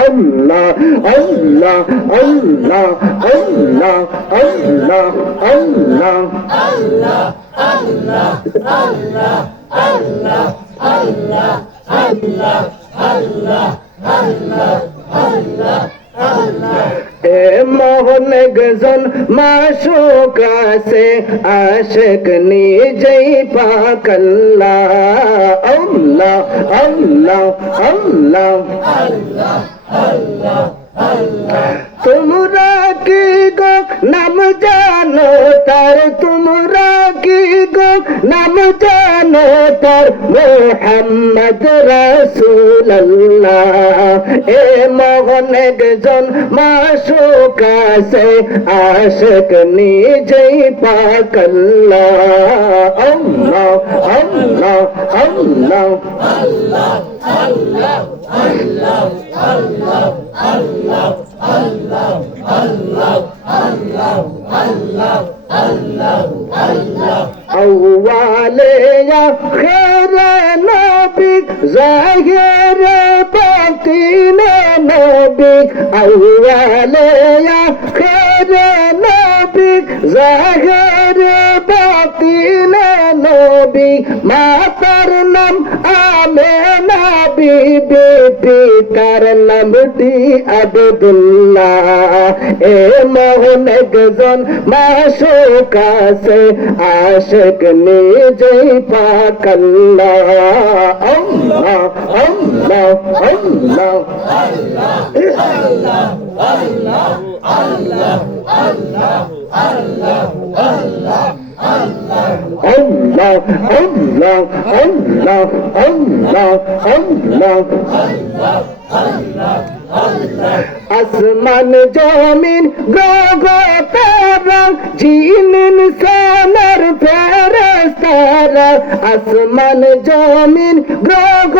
আল্লাহ আল্লাহ আল্লাহ আল্লাহ আল্লাহ আল্লাহ আল্লাহ আল্লাহ আল্লাহ আল্লাহ আল্লাহ আল্লাহ আল্লাহ আল্লাহ আল্লাহ আল্লাহ এ মোহন গজন মাশূক से आशिक নিজেই পাক আল্লাহ আল্লাহ আল্লাহ আল্লাহ আল্লাহ আল্লাহ আল্লাহ তোমরা কি গো নাম জানো তার তোমরা কি গো নাম জানো তার মুহাম্মদ রাসূলুল্লাহ এ মোহন গজন মাশূক से आशिक নিজেই পাক আল্লাহ আল্লাহ আল্লাহ আল্লাহ আল্লাহ আল্লাহ আল্লাহ আল্লাহ আল্লাহ আল্লাহ আল্লাহ আল্লাহ আল্লাহ আল্লাহ আল্লাহ أولي يا خير نبي ظاهر باطن نبي أولي يا خير نبي ظاهر باطن نبي ما ترنم آمنا বিবি পিতার নামটি আব্দুল্লাহ এ মোহন গজন মাশূক से आशिक নিজেই পাক আল্লাহ আল্লাহ আল্লাহ আল্লাহ আল্লাহ আল্লাহ আল্লাহ আল্লাহ আল্লাহ আল্লাহ আল্লাহ Allah, Allah, Allah, Allah, Allah. আসমান জমিন গ্রহ তারা জিন ইনসানের ফেরেশতারা আসমান জমিন গ্রহ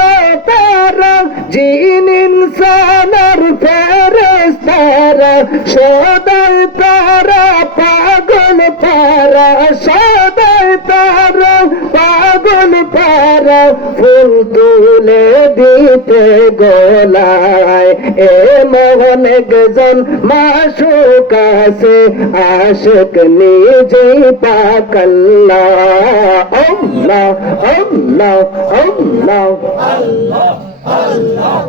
তারা জিন ইনসানের ফেরেশতারা সদাই তারা পাগল পারা সদাই তারা পাগল পারা ফুল তুলে দিতে গোলায় এ মোহন গজন মাশূক से आशिक নিজেই পাক আল্লাহ আল্লাহ আল্লাহ আল্লাহ আল্লাহ আল্লাহ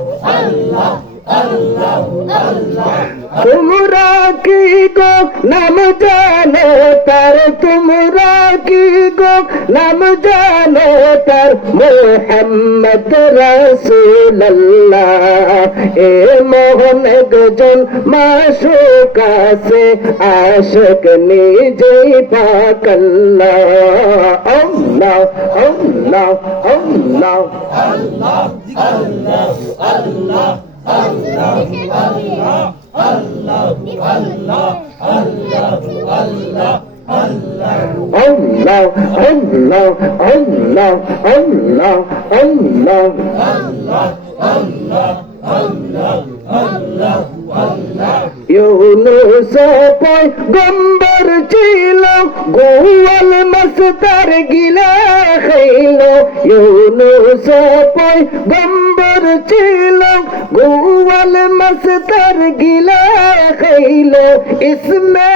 আল্লাহ আল্লাহ তোমরা কি গো নাম জানো তার তোমরা কি গো নাম জানো তার মুহাম্মদ রাসূলুল্লাহ এ মোহন গজন মাশূক से आशिक নিজেই পাক আল্লাহ আল্লাহ আল্লাহ আল্লাহ আল্লাহ আল্লাহ আল্লাহ আল্লাহ আল্লাহ আল্লাহ আল্লাহ আল্লাহ আল্লাহ আল্লাহ Allah, Allah, Allah, Allah, Allah. আল্লাহ আল্লাহ আল্লাহ আল্লাহ আল্লাহ ইউনুস পয়গম্বর ছিল গোয়াল মাছ তার গিলা খাইল ইউনুস পয়গম্বর ছিল গোয়াল মাছ তার গিলা খাইল ইসমে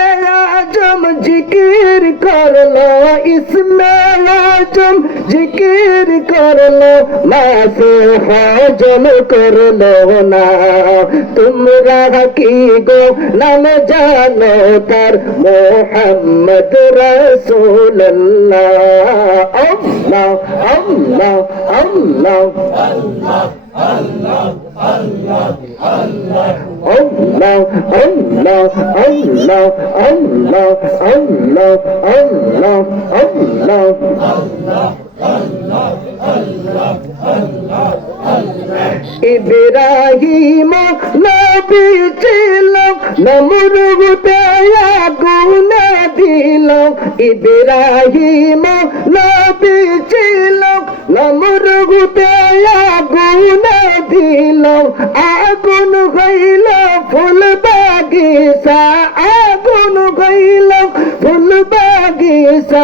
আজম জিকির করলো ইসমে আজম জিকির করলো মাছ হজম করলো না তোমরা কি গো নাম জানো তার মুহাম্মদ রাসূলুল্লাহ আল্লাহ আল্লাহ আল্লাহ আল্লাহ আল্লাহ আল্লাহ আল্লাহ Allah, Allah, Allah, Allah, Allah, Allah, Allah. Ibrahim নবী ছিল নমরুদ আগুন দিল ইব্রাহিম নবী ছিল নমরুদ আগুন দিল আগুন হইল ফুল বাগিচা আগুন হইল ফুল বাগিচা